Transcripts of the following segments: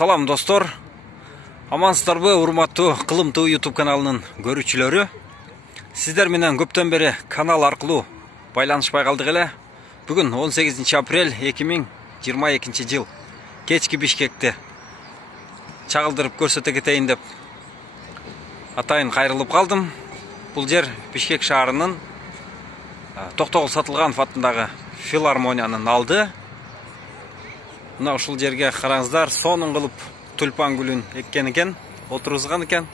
Салам достор. Амансыздарбы, урматтуу Кылымтуу YouTube каналынын көрүүчүлөрү. Сиздер менен көптөн бери канал аркылуу байланышпай калдык эле. Бүгүн 18 апрель 2022 жыл. Кечки Бишкекти чагылдырып көрсөтө кетейин деп атайын кайрылып калдым. Бул жер Бишкек шаарынын Токтогул Сатылганов атындагы филармониянын алды. Мына ушул жерге караңыздар, сонун кылып тюльпан гүлүн эккен экен, отургузган экен.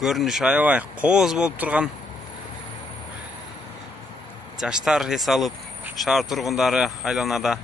Көрүнүш аябай кооз болуп турган. Жаштар эс алып, шаар тургундары айланада.